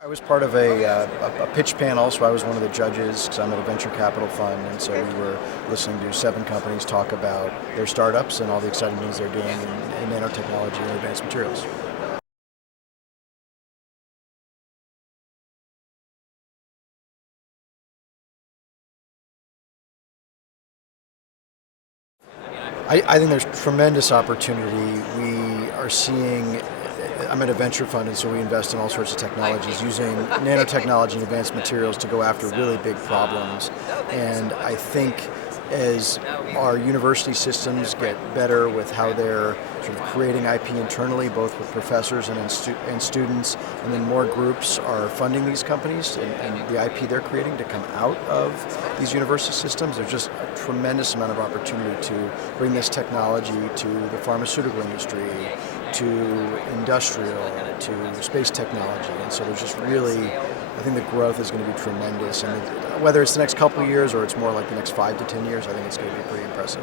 I was part of a pitch panel, so I was one of the judges because I'm at a venture capital fund, and so we were listening to 7 companies talk about their startups and all the exciting things they're doing in nanotechnology and advanced materials. I think there's tremendous opportunity. We are seeing, I'm at a venture fund, and so we invest in all sorts of technologies using nanotechnology and advanced materials to go after really big problems. And I think as our university systems get better with how they're sort of creating IP internally, both with professors and students, and then more groups are funding these companies and the IP they're creating to come out of these university systems, there's just a tremendous amount of opportunity to bring this technology to the pharmaceutical industry, to industrial, to space technology. And so there's just really, I think the growth is going to be tremendous. And whether it's the next couple of years or it's more like the next 5 to 10 years, I think it's going to be pretty impressive.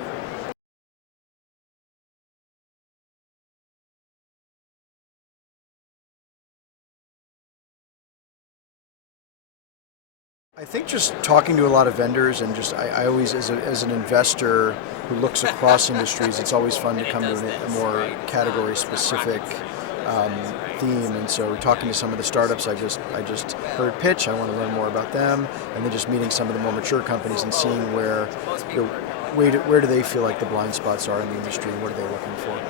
I think just talking to a lot of vendors and just I always, as an investor who looks across industries, it's always fun to come to a more category specific um, theme. And so talking to some of the startups I just heard pitch, I want to learn more about them, and then just meeting some of the more mature companies and seeing where do they feel like the blind spots are in the industry and what are they looking for.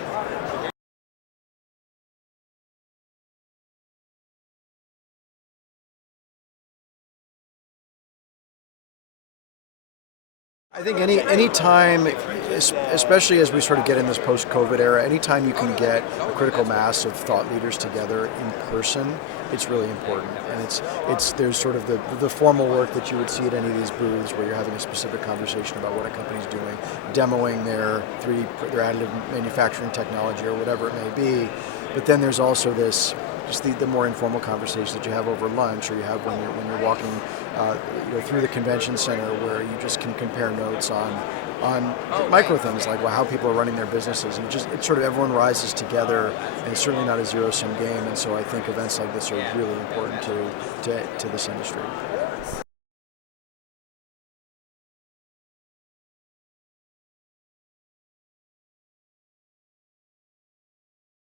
I think any time, especially as we sort of get in this post-COVID era, anytime you can get a critical mass of thought leaders together in person, it's really important. And it's there's sort of the formal work that you would see at any of these booths where you're having a specific conversation about what a company's doing, demoing their their additive manufacturing technology or whatever it may be. But then there's also this just the more informal conversations that you have over lunch, or you have when you're walking through the convention center, where you just can compare notes on micro things like how people are running their businesses, and it's sort of everyone rises together, and it's certainly not a zero-sum game. And so I think events like this are really important to this industry.